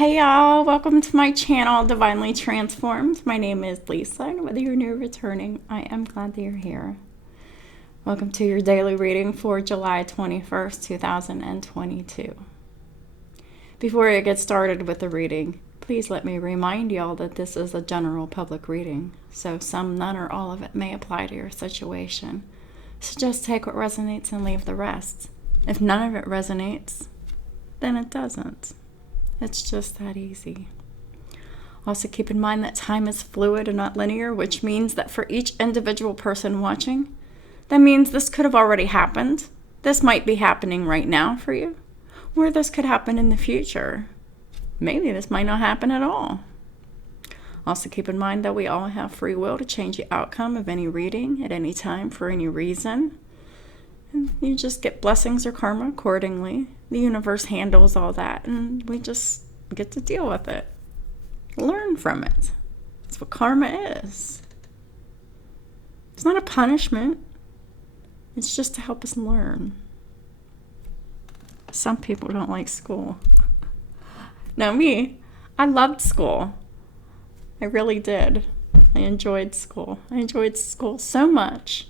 Hey y'all, welcome to my channel, Divinely Transformed. My name is Lisa, and whether you're new or returning, I am glad that you're here. Welcome to your daily reading for July 21st, 2022. Before I get started with the reading, please let me remind y'all that this is a general public reading, so some, none, or all of it may apply to your situation. So just take what resonates and leave the rest. If none of it resonates, then it doesn't. It's just that easy. Also keep in mind that time is fluid and not linear, which means that for each individual person watching, that means this could have already happened. This might be happening right now for you, or this could happen in the future. Maybe this might not happen at all. Also keep in mind that we all have free will to change the outcome of any reading at any time for any reason. And you just get blessings or karma accordingly. The universe handles all that, and we just get to deal with it. Learn from it. That's what karma is. It's not a punishment. It's just to help us learn. Some people don't like school. Now me, I loved school. I really did. I enjoyed school. I enjoyed school so much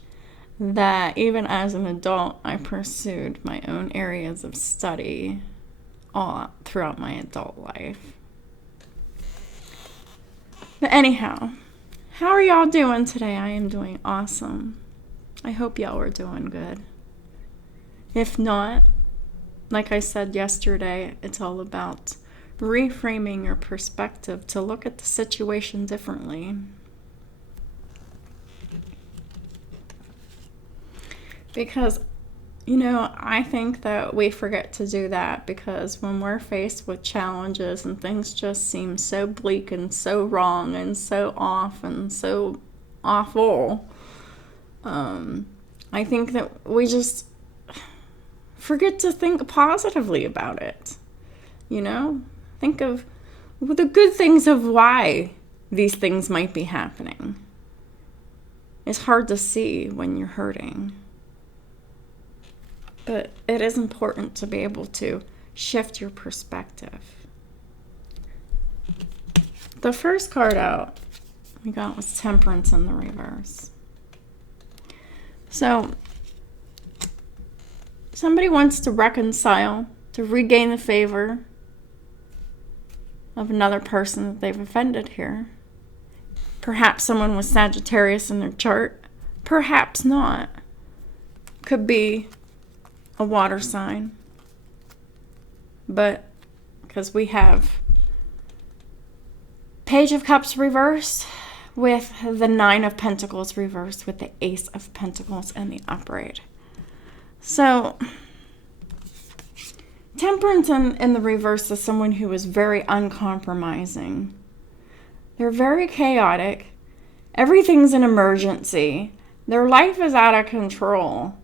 that even as an adult, I pursued my own areas of study all throughout my adult life. But anyhow, how are y'all doing today? I am doing awesome. I hope y'all are doing good. If not, like I said yesterday, it's all about reframing your perspective to look at the situation differently. Because, I think that we forget to do that because when we're faced with challenges and things just seem so bleak and so wrong and so off and so awful, I think that we just forget to think positively about it. Think of the good things of why these things might be happening. It's hard to see when you're hurting. But it is important to be able to shift your perspective. The first card out we got was Temperance in the reverse. So, somebody wants to reconcile, to regain the favor of another person that they've offended here. Perhaps someone with Sagittarius in their chart. Perhaps not. Could be a water sign, but because we have Page of Cups reversed with the Nine of Pentacles reversed with the Ace of Pentacles and the upright. So Temperance in the reverse is someone who is very uncompromising. They're very chaotic. Everything's an emergency. Their life is out of control.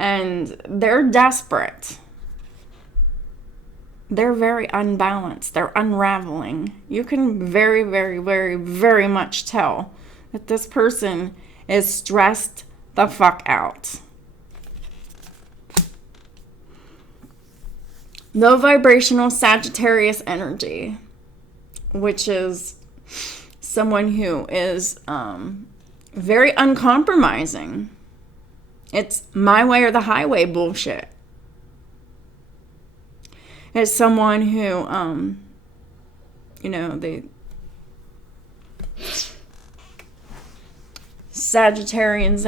And they're desperate. They're very unbalanced. They're unraveling. You can very, very, very, very much tell that this person is stressed the fuck out. Low vibrational Sagittarius energy, which is someone who is very uncompromising. It's my way or the highway bullshit. It's someone who, Sagittarians,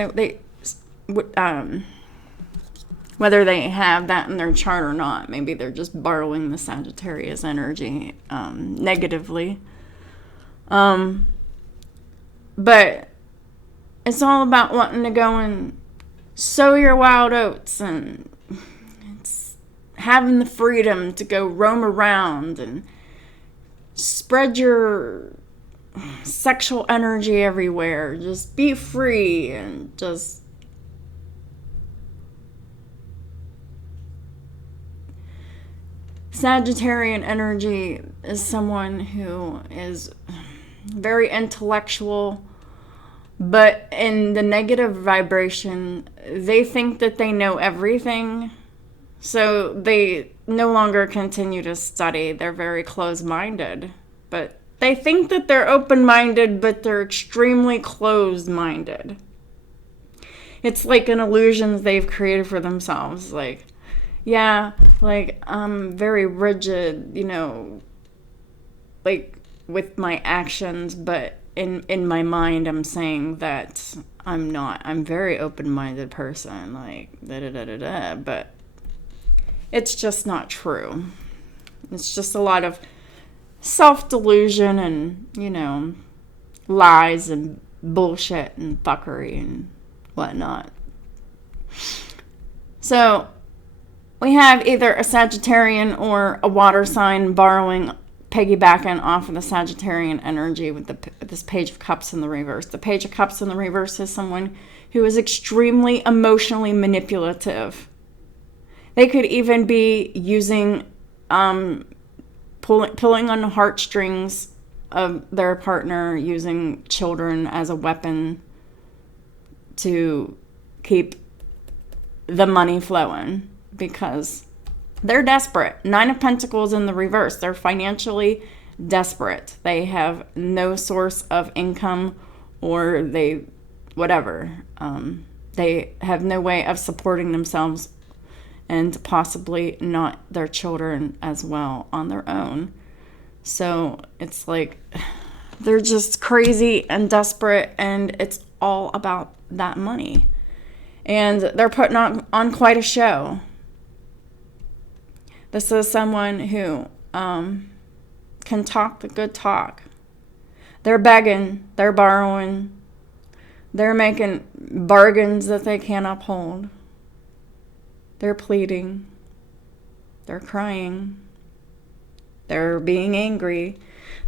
whether they have that in their chart or not, maybe they're just borrowing the Sagittarius energy negatively. But it's all about wanting to go and sow your wild oats, and it's having the freedom to go roam around and spread your sexual energy everywhere. Just be free and just Sagittarian energy is someone who is very intellectual, but in the negative vibration, they think that they know everything, So they no longer continue to study. They're very closed-minded. But they think that they're open-minded, but they're extremely closed-minded. It's like an illusion they've created for themselves. Like, yeah, like, I'm very rigid, like, with my actions, but in my mind, I'm saying that I'm not. I'm a very open-minded person, like, da-da-da-da-da, but it's just not true. It's just a lot of self-delusion and, lies and bullshit and fuckery and whatnot. So we have either a Sagittarian or a water sign piggybacking off of the Sagittarian energy with this Page of Cups in the reverse. The Page of Cups in the reverse is someone who is extremely emotionally manipulative. They could even be using, pulling on the heartstrings of their partner, using children as a weapon to keep the money flowing because they're desperate. 9 of Pentacles in the reverse. They're financially desperate. They have no source of income or whatever. They have no way of supporting themselves and possibly not their children as well on their own. So it's like they're just crazy and desperate, and it's all about that money. And they're putting on quite a show. This is someone who can talk the good talk. They're begging, they're borrowing, they're making bargains that they can't uphold. They're pleading, they're crying, they're being angry.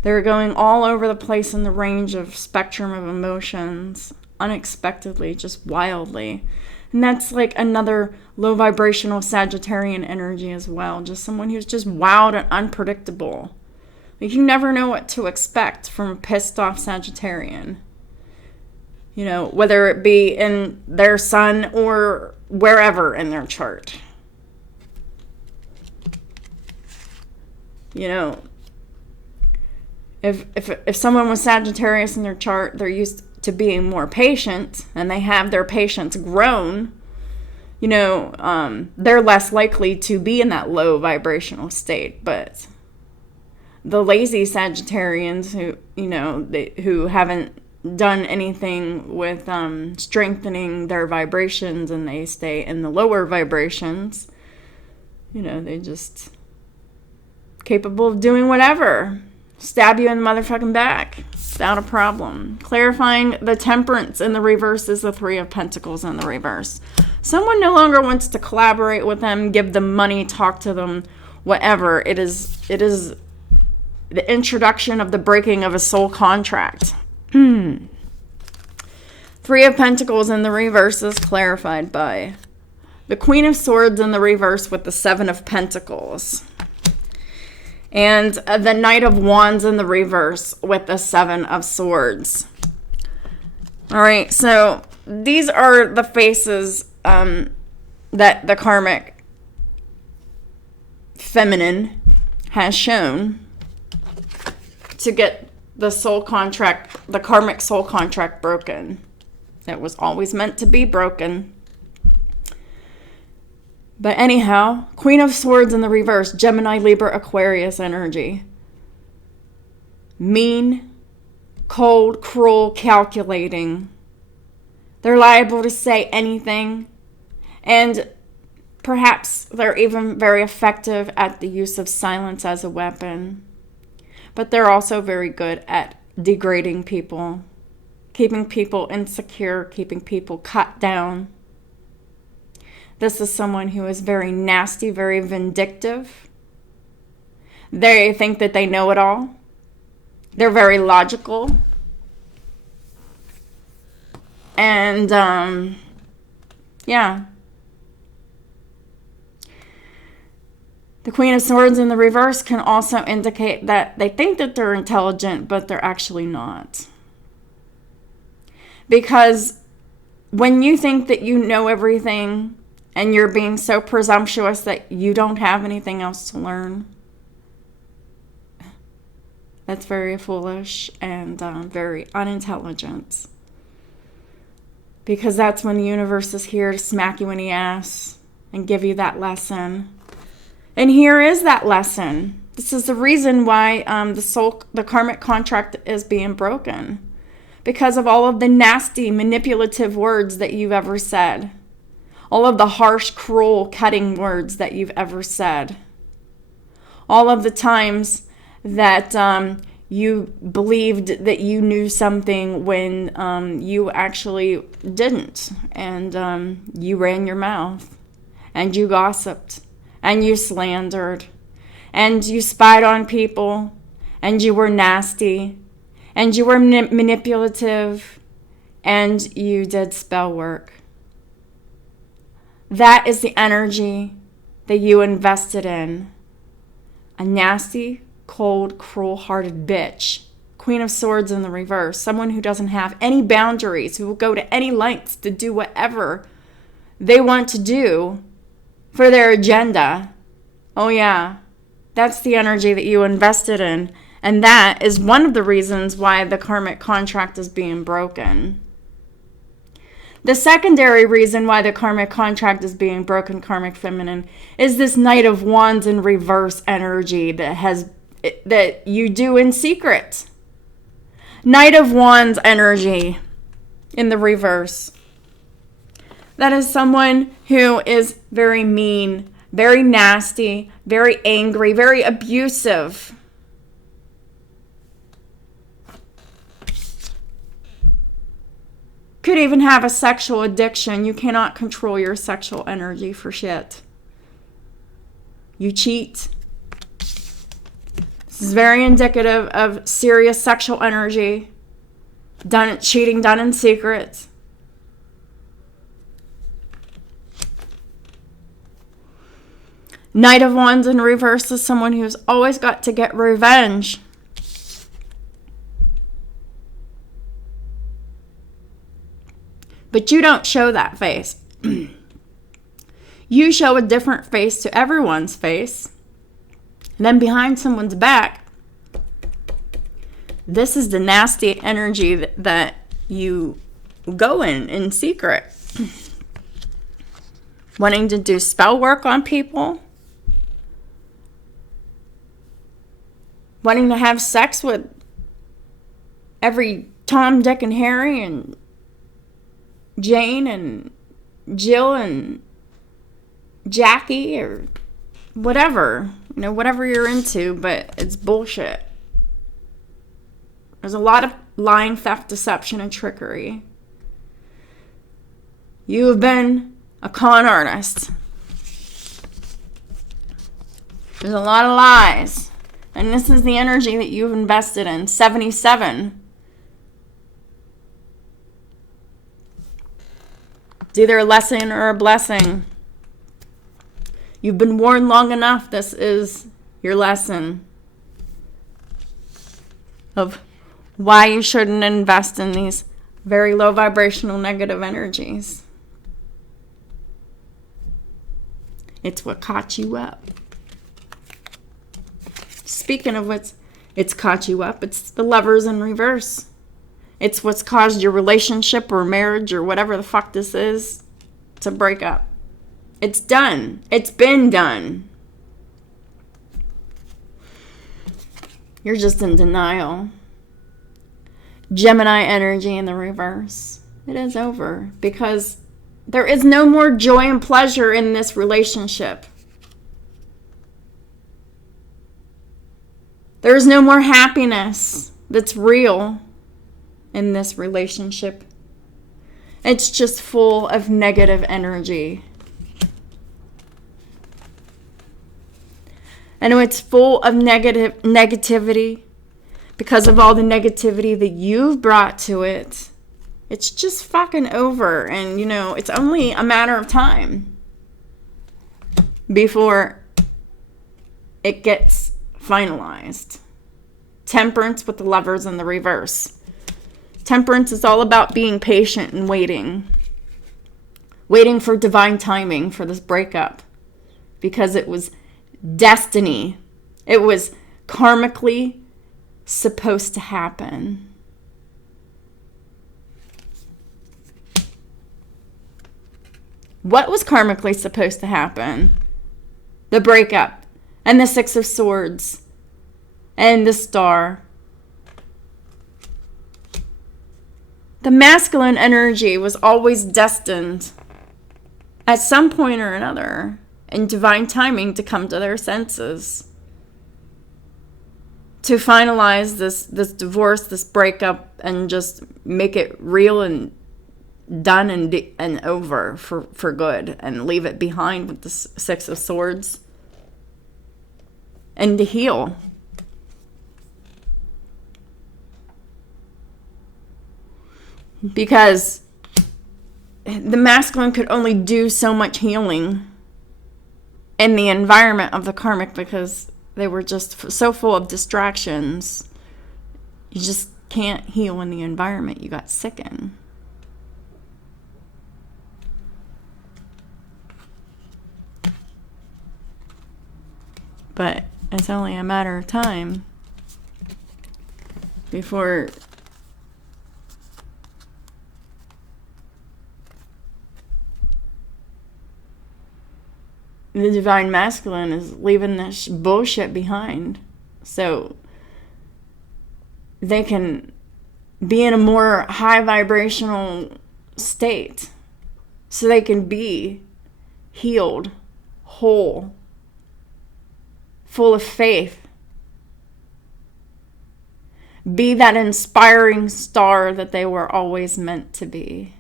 They're going all over the place in the range of spectrum of emotions, unexpectedly, just wildly. And that's like another low vibrational Sagittarian energy as well. Just someone who's just wild and unpredictable. Like, you never know what to expect from a pissed off Sagittarian. Whether it be in their sun or wherever in their chart. If someone was Sagittarius in their chart, they're used to being more patient, and they have their patience grown, they're less likely to be in that low vibrational state. But the lazy Sagittarians who haven't done anything with strengthening their vibrations, and they stay in the lower vibrations, they just capable of doing whatever. Stab you in the motherfucking back without a problem. Clarifying the Temperance in the reverse is the 3 of Pentacles in the reverse. Someone no longer wants to collaborate with them, give them money, talk to them, whatever. It is the introduction of the breaking of a soul contract. 3 of Pentacles in the reverse is clarified by the Queen of Swords in the reverse with the 7 of Pentacles. And the Knight of Wands in the reverse with the 7 of Swords. All right, so these are the faces that the Karmic feminine has shown to get the soul contract, the Karmic soul contract broken. It was always meant to be broken. But anyhow, Queen of Swords in the reverse, Gemini, Libra, Aquarius energy. Mean, cold, cruel, calculating. They're liable to say anything. And perhaps they're even very effective at the use of silence as a weapon. But they're also very good at degrading people, keeping people insecure, keeping people cut down. This is someone who is very nasty, very vindictive. They think that they know it all. They're very logical. And, yeah. The Queen of Swords in the reverse can also indicate that they think that they're intelligent, but they're actually not. Because when you think that you know everything, And you're being so presumptuous that you don't have anything else to learn. That's very foolish and very unintelligent. Because that's when the universe is here to smack you in the ass and give you that lesson. And here is that lesson. This is the reason why the karmic contract is being broken. Because of all of the nasty, manipulative words that you've ever said. All of the harsh, cruel, cutting words that you've ever said. All of the times that you believed that you knew something when you actually didn't. And you ran your mouth. And you gossiped. And you slandered. And you spied on people. And you were nasty. And you were manipulative. And you did spell work. That is the energy that you invested in. A nasty, cold, cruel-hearted bitch. Queen of Swords in the reverse. Someone who doesn't have any boundaries, who will go to any lengths to do whatever they want to do for their agenda. Oh yeah, that's the energy that you invested in. And that is one of the reasons why the karmic contract is being broken. The secondary reason why the karmic contract is being broken, karmic feminine, is this Knight of Wands in reverse energy that you do in secret. Knight of Wands energy in the reverse. That is someone who is very mean, very nasty, very angry, very abusive. Could even have a sexual addiction. You cannot control your sexual energy for shit. You cheat. This is very indicative of serious sexual energy. Cheating done in secret. Knight of Wands in reverse is someone who's always got to get revenge. But you don't show that face. You show a different face to everyone's face. And then behind someone's back, this is the nasty energy that you go in secret. Wanting to do spell work on people. Wanting to have sex with every Tom, Dick, and Harry and Jane and Jill and Jackie or whatever. Whatever you're into, but it's bullshit. There's a lot of lying, theft, deception, and trickery. You have been a con artist. There's a lot of lies. And this is the energy that you've invested in. 77. It's either a lesson or a blessing. You've been warned long enough. This is your lesson of why you shouldn't invest in these very low vibrational negative energies. It's what caught you up. Speaking of it's caught you up, it's the Lovers in reverse. It's what's caused your relationship or marriage or whatever the fuck this is to break up. It's done. It's been done. You're just in denial. Gemini energy in the reverse. It is over because there is no more joy and pleasure in this relationship. There is no more happiness that's real in this relationship. It's just full of negative energy. And it's full of negativity because of all the negativity that you've brought to it. It's just fucking over. And, it's only a matter of time before it gets finalized. Temperance with the Lovers in the reverse. Temperance is all about being patient and waiting. waiting for divine timing for this breakup, because it was destiny. It was karmically supposed to happen. What was karmically supposed to happen? The breakup, and the Six of Swords, and the Star. The masculine energy was always destined at some point or another in divine timing to come to their senses, to finalize this divorce, this breakup, and just make it real and done and over for good, and leave it behind with the Six of Swords, and to heal. Because the masculine could only do so much healing in the environment of the karmic, because they were just so full of distractions. You just can't heal in the environment you got sick in. But it's only a matter of time before the divine masculine is leaving this bullshit behind, so they can be in a more high vibrational state, so they can be healed, whole, full of faith, be that inspiring star that they were always meant to be.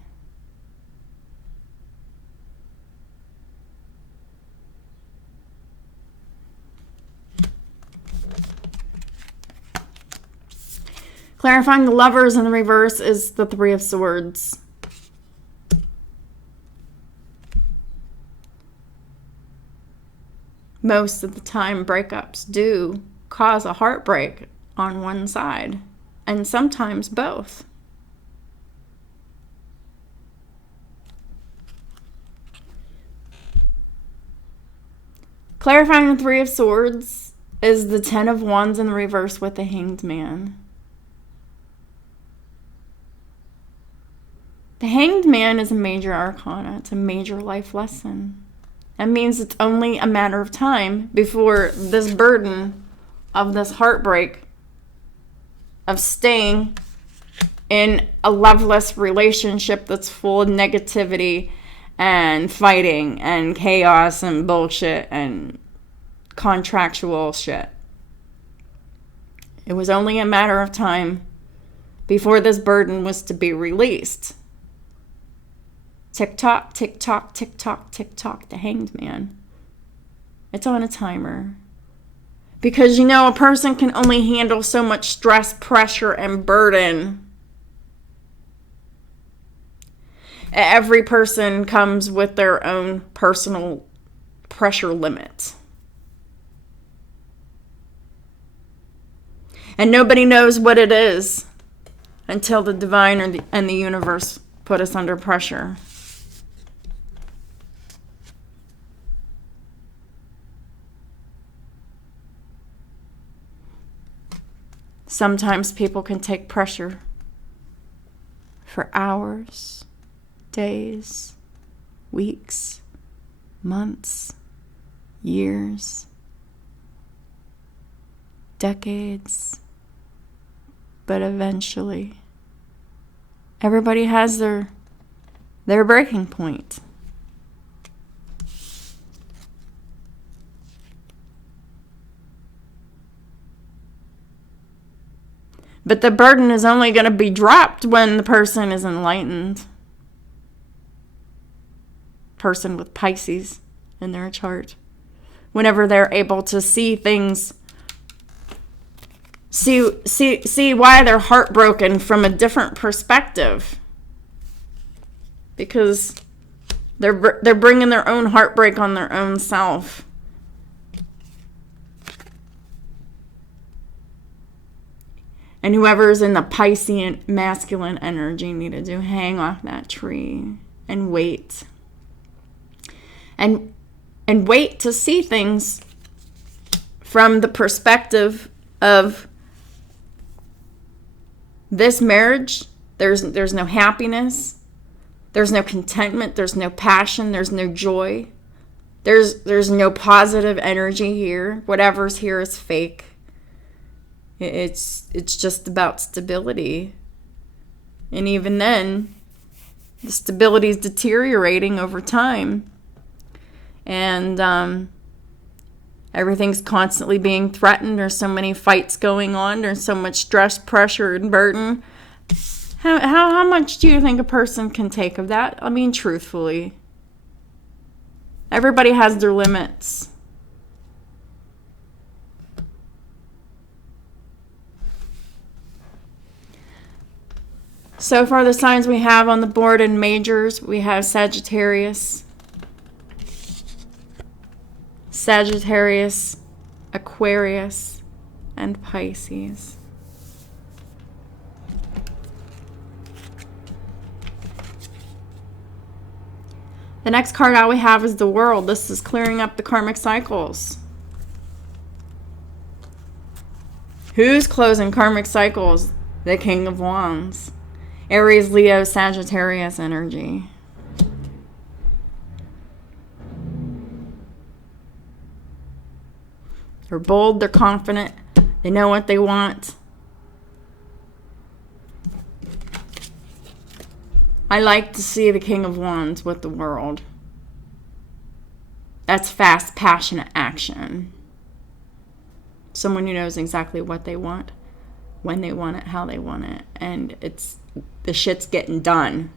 Clarifying the Lovers in the reverse is the Three of Swords. Most of the time, breakups do cause a heartbreak on one side, and sometimes both. Clarifying the Three of Swords is the Ten of Wands in the reverse with the Hanged Man. The Hanged Man is a major arcana. It's a major life lesson. That means it's only a matter of time before this burden of this heartbreak, of staying in a loveless relationship that's full of negativity and fighting and chaos and bullshit and contractual shit. It was only a matter of time before this burden was to be released. Tick tock, tick tock, tick tock, tick tock, the Hanged Man. It's on a timer. Because, you know, a person can only handle so much stress, pressure, and burden. Every person comes with their own personal pressure limit. And nobody knows what it is until the divine and the universe put us under pressure. Sometimes people can take pressure for hours, days, weeks, months, years, decades. But eventually, everybody has their breaking point. But the burden is only going to be dropped when the person is enlightened. Person with Pisces in their chart. Whenever they're able to see things, see why they're heartbroken from a different perspective. Because they're bringing their own heartbreak on their own self. And whoever's in the Piscean masculine energy needed to hang off that tree and wait. and wait to see things from the perspective of this marriage. There's no happiness, there's no contentment, there's no passion, there's no joy, there's no positive energy here. Whatever's here is fake. It's just about stability. And even then, the stability is deteriorating over time. And everything's constantly being threatened. There's so many fights going on. There's so much stress, pressure, and burden. How much do you think a person can take of that? I mean, truthfully. Everybody has their limits. So far, the signs we have on the board in majors, we have Sagittarius, Aquarius, and Pisces. The next card out we have is the World. This is clearing up the karmic cycles. Who's closing karmic cycles? The King of Wands. Aries, Leo, Sagittarius energy. They're bold, they're confident, they know what they want. I like to see the King of Wands with the World. That's fast, passionate action. Someone who knows exactly what they want, when they want it, how they want it, and the shit's getting done.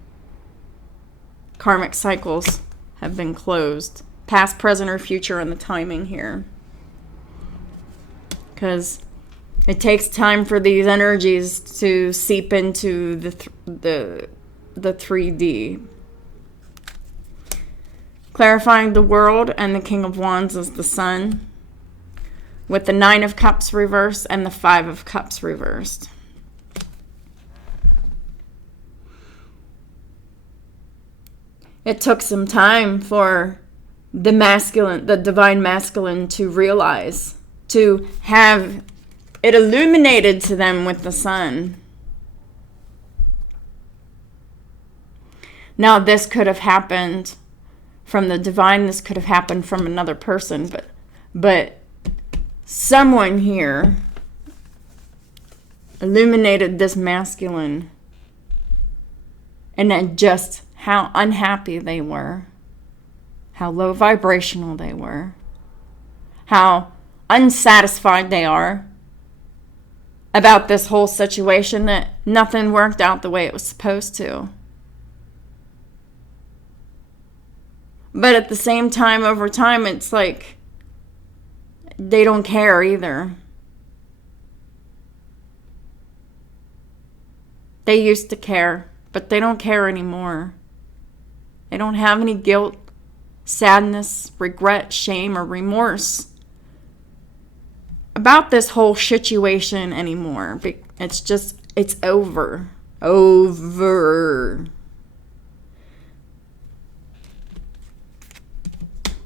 Karmic cycles have been closed. Past, present, or future in the timing here. Because it takes time for these energies to seep into the 3D. Clarifying the World and the King of Wands is the Sun, with the 9 of Cups reversed and the 5 of Cups reversed. It took some time for the divine masculine to realize, to have it illuminated to them with the sun. Now, this could have happened from the divine, this could have happened from another person, but someone here illuminated this masculine, and then just how unhappy they were, how low vibrational they were, how unsatisfied they are about this whole situation, that nothing worked out the way it was supposed to. But at the same time, over time, it's like they don't care either. They used to care, but they don't care anymore. They don't have any guilt, sadness, regret, shame, or remorse about this whole situation anymore. It's over. Over.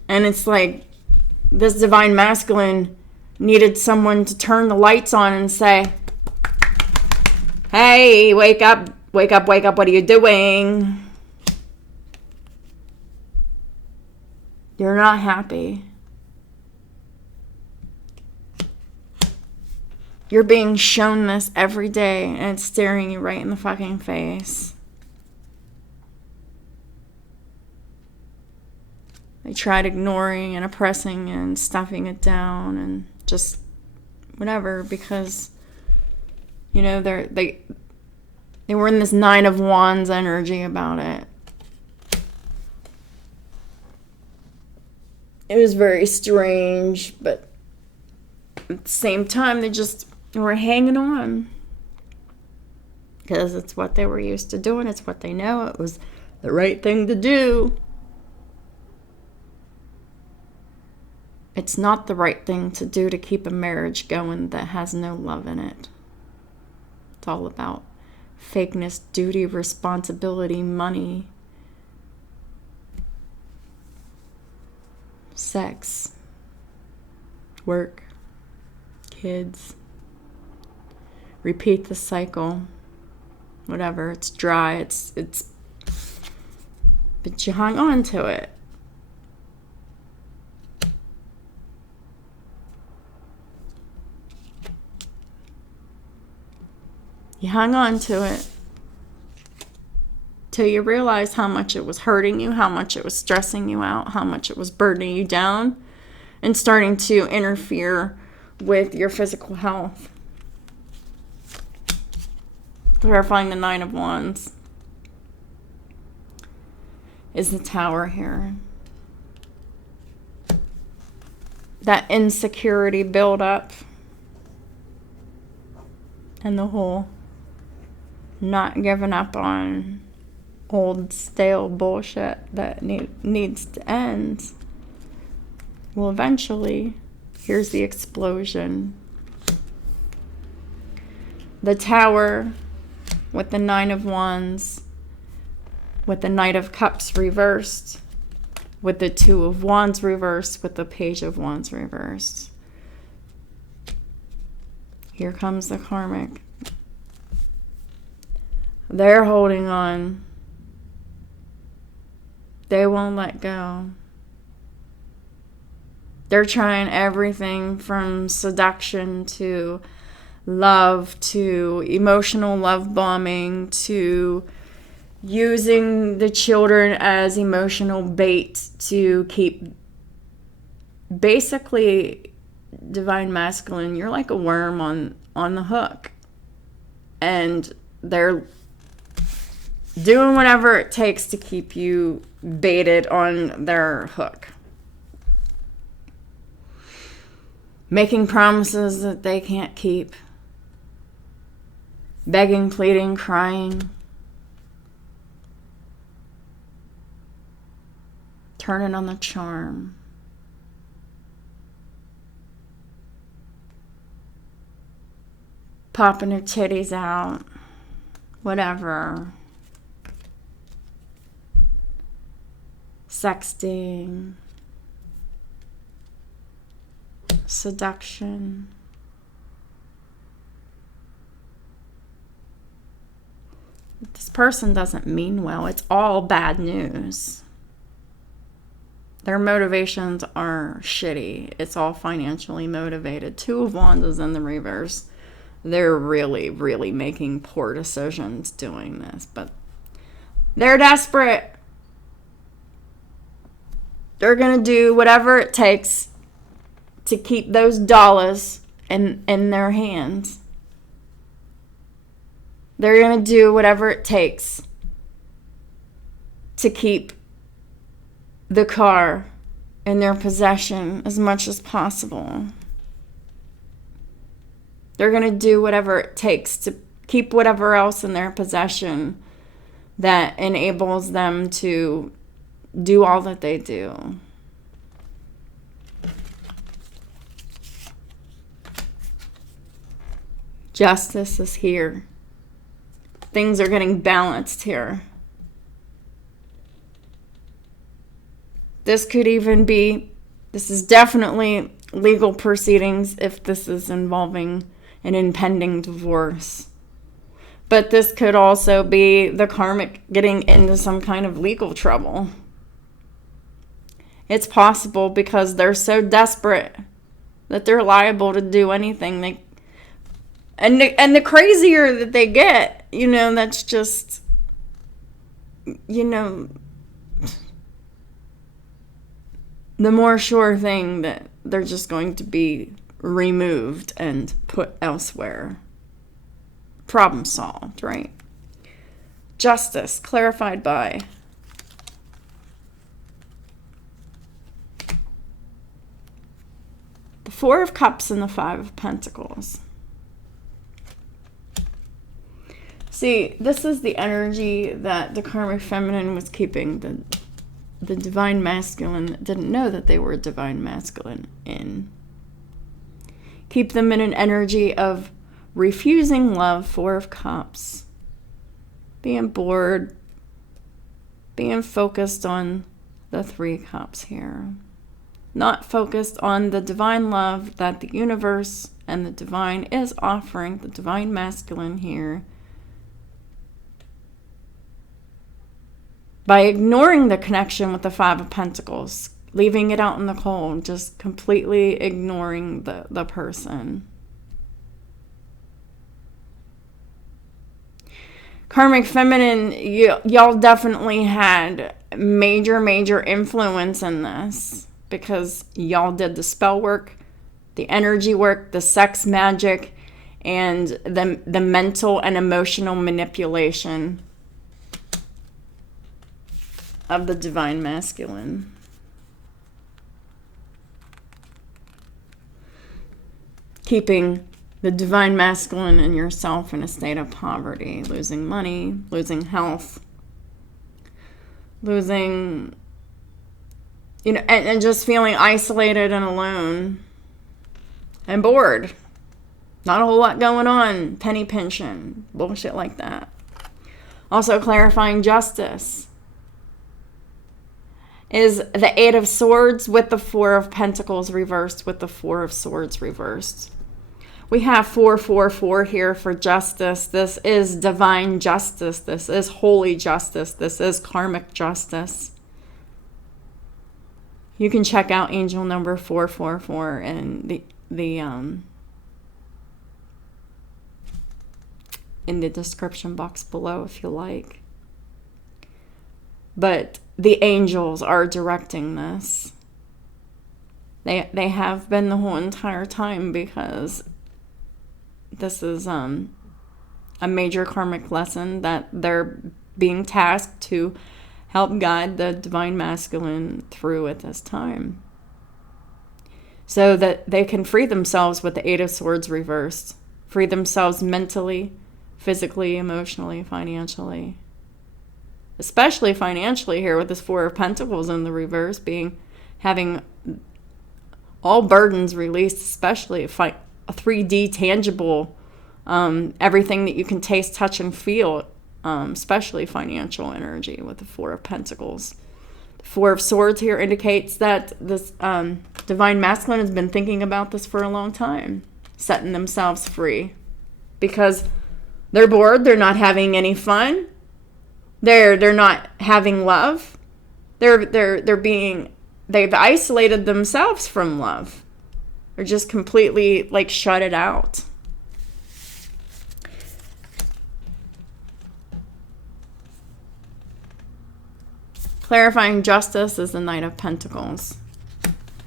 And it's like this divine masculine needed someone to turn the lights on and say, hey, wake up, wake up, wake up, what are you doing? You're not happy. You're being shown this every day, and it's staring you right in the fucking face. They tried ignoring and oppressing and stuffing it down and just whatever, because, you know, they were in this 9 of Wands energy about it. It was very strange, but at the same time, they just were hanging on. Because it's what they were used to doing. It's what they know. It was the right thing to do. It's not the right thing to do to keep a marriage going that has no love in it. It's all about fakeness, duty, responsibility, money. sex, work, kids. Repeat the cycle. Whatever, it's dry, it's but you hung on to it. You hung on to it till you realized how much it was hurting you, how much it was stressing you out, how much it was burdening you down, and starting to interfere with your physical health. Clarifying the Nine of Wands is the Tower here. That insecurity buildup and the whole not giving up on old stale bullshit that needs to end. Well, eventually, here's the explosion. The Tower with the Nine of Wands, with the Knight of Cups reversed, with the Two of Wands reversed, with the Page of Wands reversed. Here comes the Karmic. They're holding on. They won't let go. They're trying everything from seduction to love to emotional love bombing to using the children as emotional bait to keep basically divine masculine. You're like a worm on the hook, and they're doing whatever it takes to keep you baited on their hook, making promises that they can't keep, begging, pleading, crying, turning on the charm. Popping their titties out, whatever. Sexting, seduction. This person doesn't mean well. It's all bad news. Their motivations are shitty. It's all financially motivated. Two of Wands is in the reverse. They're really, really making poor decisions doing this, but they're desperate. They're going to do whatever it takes to keep those dollars in their hands. They're going to do whatever it takes to keep the car in their possession as much as possible. They're going to do whatever it takes to keep whatever else in their possession that enables them to do all that they do. Justice is here. Things are getting balanced here. This is definitely legal proceedings if this is involving an impending divorce. But this could also be the Karmic getting into some kind of legal trouble. It's possible because they're so desperate that they're liable to do anything. And the crazier that they get, that's just, the more sure thing that they're just going to be removed and put elsewhere. Problem solved, right? Justice, clarified by the Four of Cups and the Five of Pentacles. See, this is the energy that the Karmic Feminine was keeping the Divine Masculine that didn't know that they were Divine Masculine in. Keep them in an energy of refusing love, Four of Cups. Being bored. Being focused on the Three Cups here. not focused on the divine love that the universe and the divine is offering, the divine masculine here. By ignoring the connection with the Five of Pentacles, leaving it out in the cold, just completely ignoring the person. Karmic Feminine, y'all definitely had major influence in this, because y'all did the spell work, the energy work, the sex magic, and the mental and emotional manipulation of the divine masculine. Keeping the divine masculine and yourself in a state of poverty, losing money, losing health, losing, and just feeling isolated and alone and bored. Not a whole lot going on. Penny pinching, bullshit like that. Also clarifying justice is the Eight of Swords with the Four of Pentacles reversed with the Four of Swords reversed. We have 444 here for justice. This is divine justice. This is holy justice. This is karmic justice. You can check out angel number 444 in the description box below if you like. But the angels are directing this. They have been the whole entire time, because this is a major karmic lesson that they're being tasked to help guide the divine masculine through at this time, so that they can free themselves with the Eight of Swords reversed. Free themselves mentally, physically, emotionally, financially. Especially financially here with this Four of Pentacles in the reverse, having all burdens released, especially a 3D tangible, everything that you can taste, touch, and feel, especially financial energy with the Four of Pentacles. The Four of Swords here indicates that this divine masculine has been thinking about this for a long time, setting themselves free, because they're bored, they're not having any fun, they're not having love, they've isolated themselves from love. Or just completely shut it out. Clarifying justice is the Knight of Pentacles.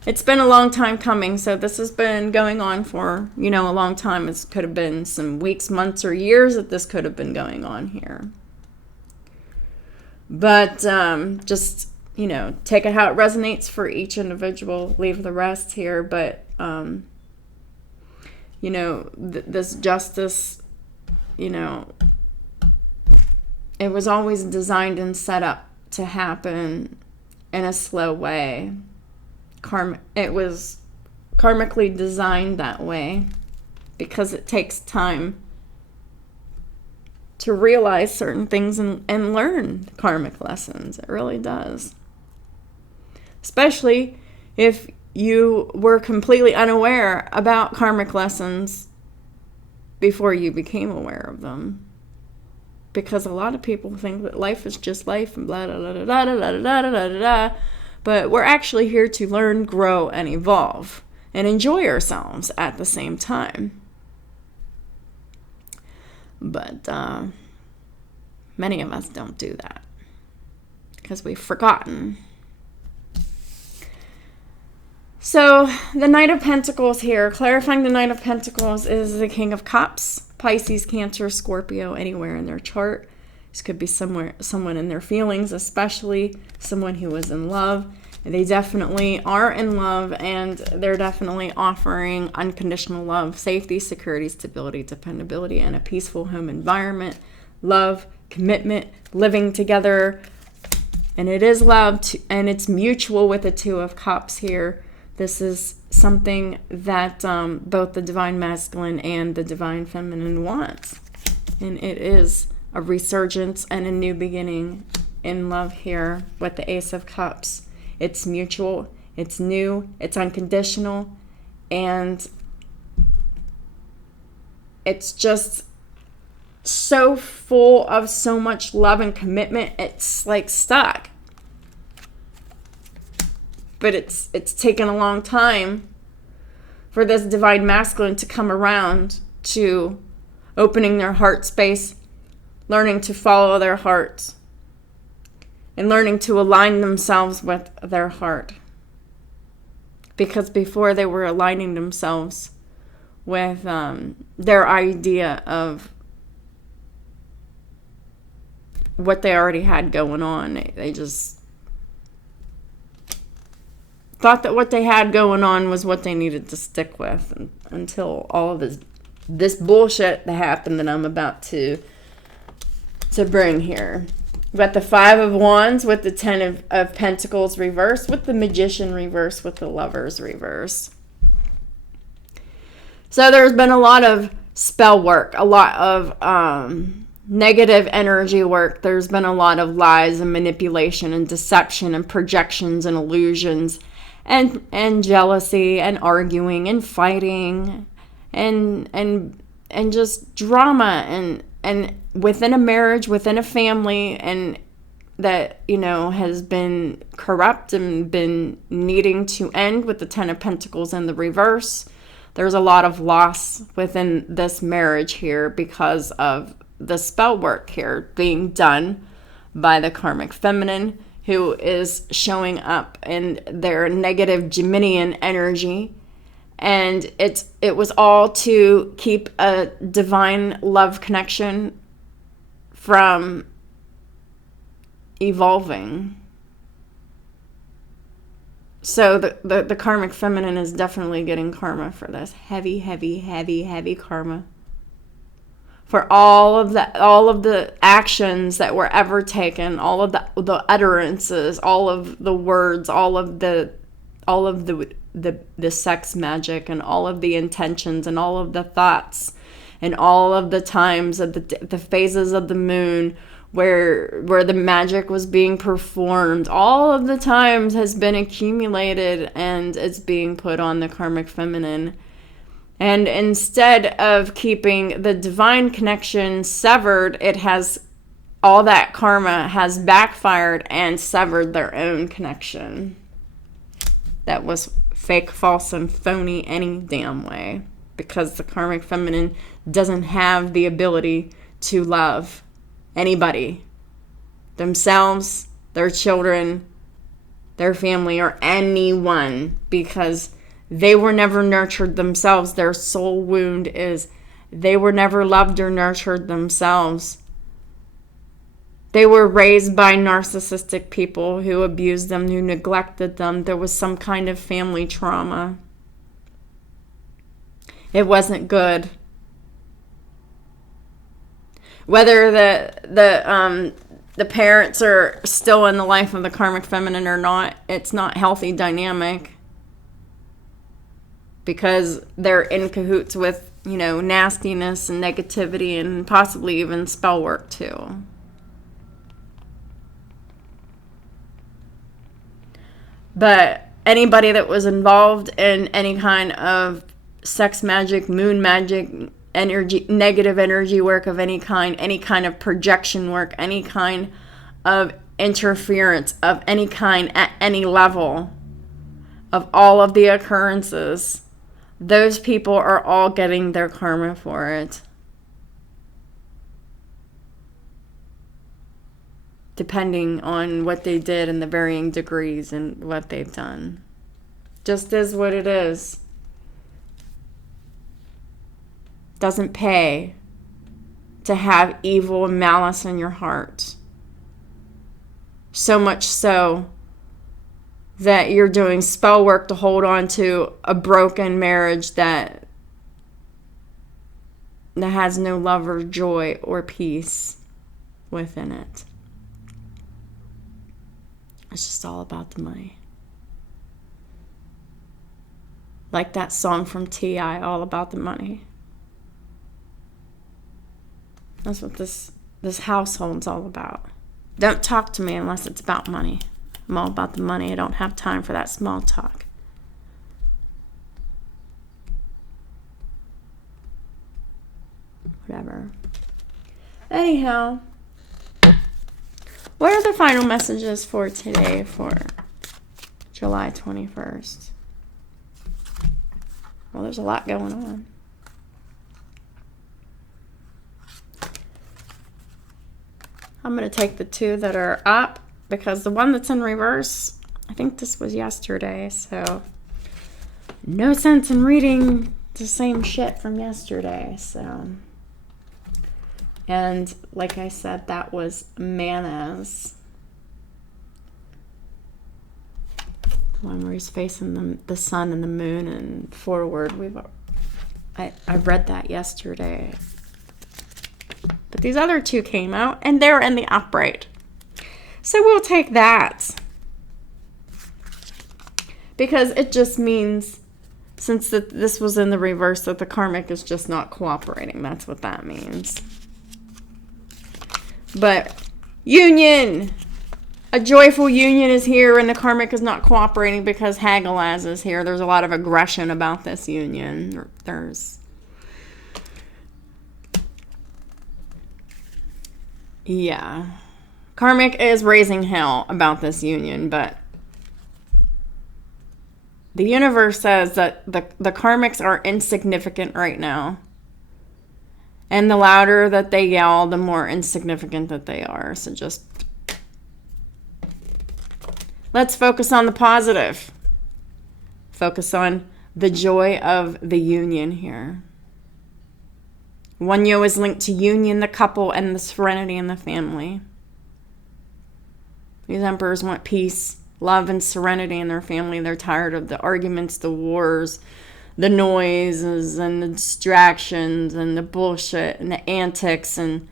It's been a long time coming, so this has been going on for, a long time. It could have been some weeks, months, or years that this could have been going on here. But just, take it how it resonates for each individual. Leave the rest here, but this justice, it was always designed and set up to happen in a slow way. It was karmically designed that way, because it takes time to realize certain things and learn karmic lessons. It really does. Especially if you were completely unaware about karmic lessons before you became aware of them. Because a lot of people think that life is just life and blah, blah, blah, blah, blah, blah, blah, blah, blah. But we're actually here to learn, grow, and evolve, and enjoy ourselves at the same time. But many of us don't do that, because we've forgotten. So the Knight of Pentacles here, clarifying the Knight of Pentacles is the King of Cups, Pisces, Cancer, Scorpio, anywhere in their chart. This could be someone in their feelings, especially someone who is in love. They definitely are in love, and they're definitely offering unconditional love, safety, security, stability, dependability, and a peaceful home environment, love, commitment, living together. And it is love, and it's mutual with the Two of Cups here. This is something that both the divine masculine and the divine feminine want. And it is a resurgence and a new beginning in love here with the Ace of Cups. It's mutual. It's new, it's unconditional, and it's just so full of so much love and commitment. It's like stuck. But it's taken a long time for this divine masculine to come around to opening their heart space, learning to follow their hearts, and learning to align themselves with their heart. Because before they were aligning themselves with their idea of what they already had going on. They just thought that what they had going on was what they needed to stick with until all of this bullshit that happened that I'm about to bring here. We've got the 5 of Wands with the 10 of Pentacles reversed, with the Magician reversed, with the Lovers reversed. So there's been a lot of spell work, a lot of negative energy work. There's been a lot of lies and manipulation and deception and projections and illusions and jealousy and arguing and fighting and just drama and within a marriage, within a family, and that, you know, has been corrupt and been needing to end with the 10 of Pentacles in the reverse. There's a lot of loss within this marriage here because of the spell work here being done by the karmic feminine, who is showing up in their negative Geminian energy. And it was all to keep a divine love connection from evolving. So the karmic feminine is definitely getting karma for this. Heavy, heavy, heavy, heavy karma. For all of the actions that were ever taken, all of the utterances, all of the words, all of the sex magic, and all of the intentions, and all of the thoughts, and all of the times of the phases of the moon where the magic was being performed, all of the times has been accumulated and it's being put on the karmic feminine. And instead of keeping the divine connection severed, it has, all that karma has backfired and severed their own connection. That was fake, false, and phony any damn way. Because the karmic feminine doesn't have the ability to love anybody. Themselves, their children, their family, or anyone. Because they were never nurtured themselves. Their soul wound is they were never loved or nurtured themselves. They were raised by narcissistic people who abused them, who neglected them. There was some kind of family trauma. It wasn't good. Whether the parents are still in the life of the karmic feminine or not, it's not healthy dynamic. Because they're in cahoots with, you know, nastiness and negativity and possibly even spell work too. But anybody that was involved in any kind of sex magic, moon magic, energy, negative energy work of any kind of projection work, any kind of interference of any kind at any level of all of the occurrences, those people are all getting their karma for it. Depending on what they did and the varying degrees and what they've done. Just is what it is. Doesn't pay to have evil and malice in your heart. So much so that you're doing spell work to hold on to a broken marriage that has no love or joy or peace within it. It's just all about the money. Like that song from T.I., All About the Money. That's what this household's all about. Don't talk to me unless it's about money. I'm all about the money. I don't have time for that small talk. Whatever. Anyhow, what are the final messages for today for July 21st? Well, there's a lot going on. I'm going to take the two that are up because the one that's in reverse, I think this was yesterday, so no sense in reading the same shit from yesterday, so. And like I said, that was Mana's. One where he's facing the sun and the moon and forward. I read that yesterday. But these other two came out, and they're in the upright. So we'll take that. Because it just means, since this was in the reverse, that the karmic is just not cooperating. That's what that means. But union! A joyful union is here, and the karmic is not cooperating because Hagalaz is here. There's a lot of aggression about this union. Yeah. Karmic is raising hell about this union, but the universe says that the karmics are insignificant right now. And the louder that they yell, the more insignificant that they are. So just let's focus on the positive. Focus on the joy of the union here. One yo is linked to union, the couple, and the serenity in the family. These emperors want peace, love, and serenity in their family. They're tired of the arguments, the wars, the noises, and the distractions, and the bullshit, and the antics, and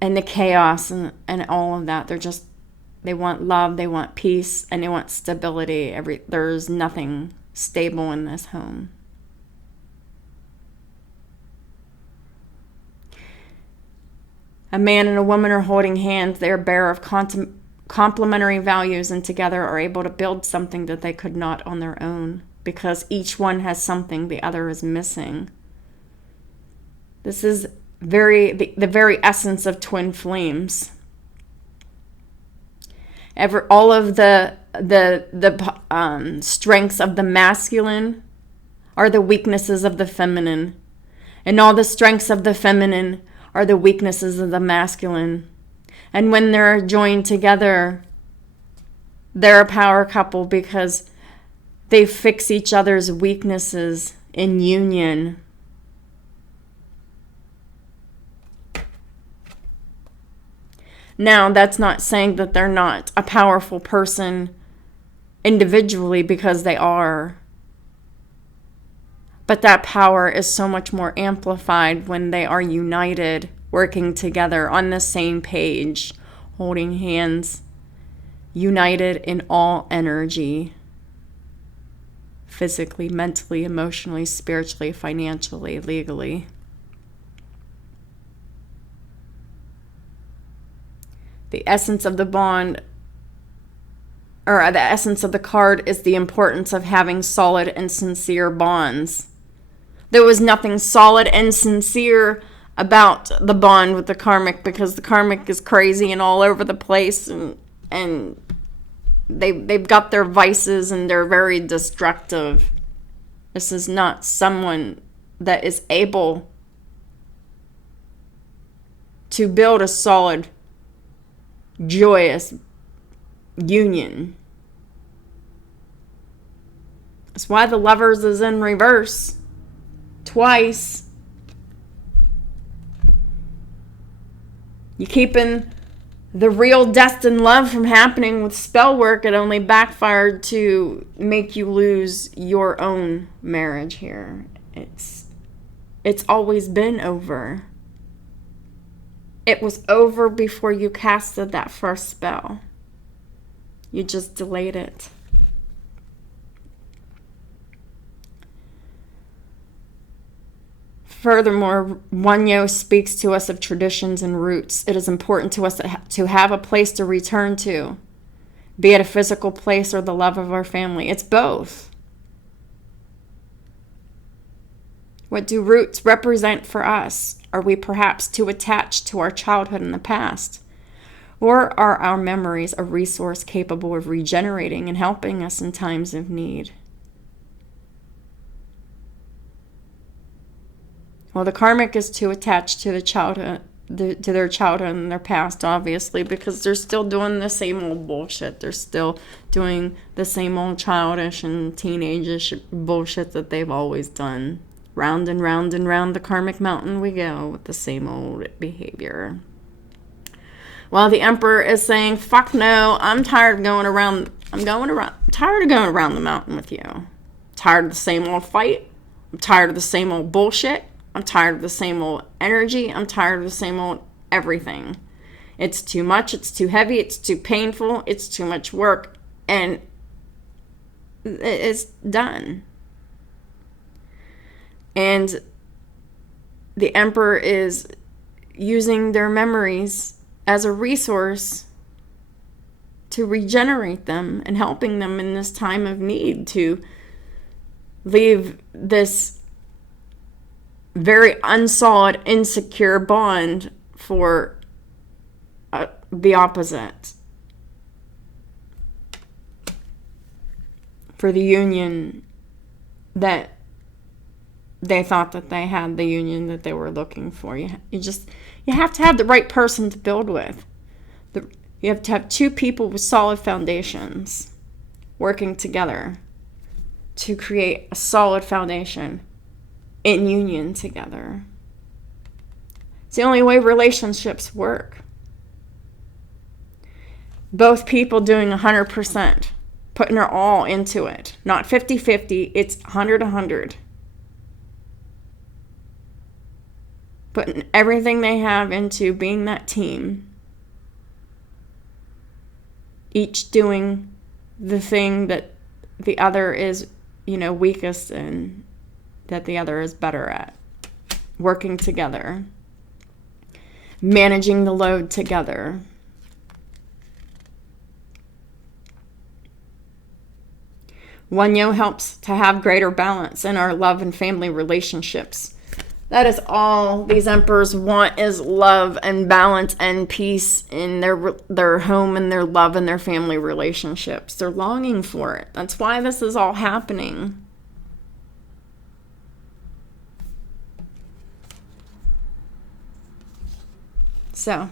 the chaos, and all of that. They want love, they want peace, and they want stability. There's nothing stable in this home. A man and a woman are holding hands. They are bare of complementary values, and together are able to build something that they could not on their own, because each one has something the other is missing. This is the very essence of twin flames. All of the strengths of the masculine are the weaknesses of the feminine, and all the strengths of the feminine are the weaknesses of the masculine. And when they're joined together, they're a power couple because they fix each other's weaknesses in union. Now, that's not saying that they're not a powerful person individually, because they are. But that power is so much more amplified when they are united, working together on the same page, holding hands, united in all energy, physically, mentally, emotionally, spiritually, financially, legally. The essence of the bond, or the essence of the card, is the importance of having solid and sincere bonds. There was nothing solid and sincere about the bond with the karmic, because the karmic is crazy and all over the place, and they've got their vices, and they're very destructive. This is not someone that is able to build a solid, joyous union. That's why the Lovers is in reverse twice. You keeping the real destined love from happening with spell work. It only backfired to make you lose your own marriage here. It's always been over. It was over before you casted that first spell. You just delayed it. Furthermore, Wanyo speaks to us of traditions and roots. It is important to us to have a place to return to. be it a physical place or the love of our family. It's both. What do roots represent for us? Are we perhaps too attached to our childhood in the past? Or are our memories a resource capable of regenerating and helping us in times of need? Well, the karmic is too attached to the childhood, to their childhood and their past, obviously, because they're still doing the same old bullshit. They're still doing the same old childish and teenage-ish bullshit that they've always done. Round and round and round the karmic mountain we go with the same old behavior. Well, the Emperor is saying, fuck no, I'm tired of going around the mountain with you. I'm tired of the same old fight. I'm tired of the same old bullshit. I'm tired of the same old energy. I'm tired of the same old everything. It's too much. It's too heavy. It's too painful. It's too much work. And it's done. And the Emperor is using their memories as a resource to regenerate them and helping them in this time of need to leave this very unsolid, insecure bond for the opposite. For the union that they thought that they had, the union that they were looking for. You have to have the right person to build with. You have to have two people with solid foundations working together to create a solid foundation in union together. It's the only way relationships work. Both people doing 100%, putting their all into it. Not 50-50, it's 100-100. Putting everything they have into being that team. Each doing the thing that the other is, weakest in, that the other is better at. Working together. Managing the load together. One helps to have greater balance in our love and family relationships. That is all these emperors want, is love and balance and peace in their home and their love and their family relationships. They're longing for it. That's why this is all happening. So,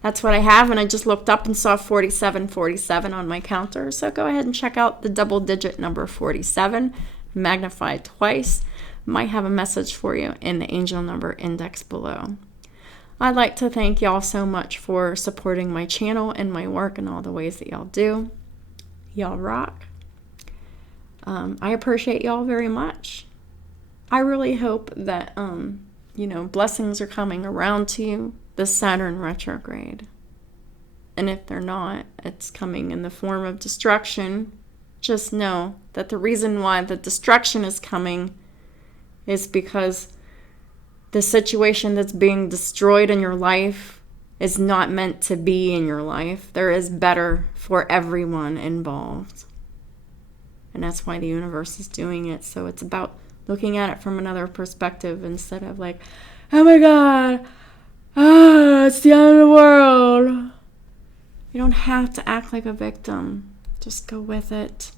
that's what I have, and I just looked up and saw 4747 on my counter. So go ahead and check out the double-digit number 47, magnified twice. Might have a message for you in the angel number index below. I'd like to thank y'all so much for supporting my channel and my work and all the ways that y'all do. Y'all rock. I appreciate y'all very much. I really hope that, blessings are coming around to you this Saturn retrograde. And if they're not, it's coming in the form of destruction. Just know that the reason why the destruction is coming is because the situation that's being destroyed in your life is not meant to be in your life. There is better for everyone involved. And that's why the universe is doing it. So it's about looking at it from another perspective instead of like, oh my God, it's the end of the world. You don't have to act like a victim. Just go with it.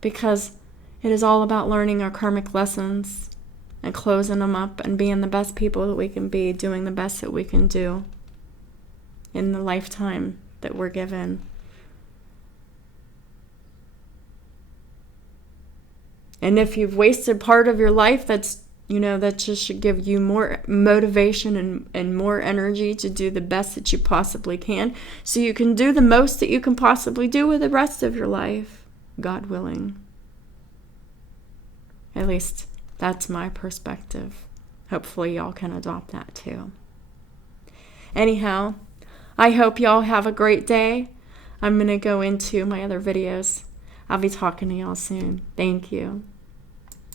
Because it is all about learning our karmic lessons and closing them up and being the best people that we can be, doing the best that we can do in the lifetime that we're given. And if you've wasted part of your life, that just should give you more motivation and more energy to do the best that you possibly can, so you can do the most that you can possibly do with the rest of your life, God willing. At least that's my perspective. Hopefully y'all can adopt that too. Anyhow, I hope y'all have a great day. I'm going to go into my other videos. I'll be talking to y'all soon. Thank you.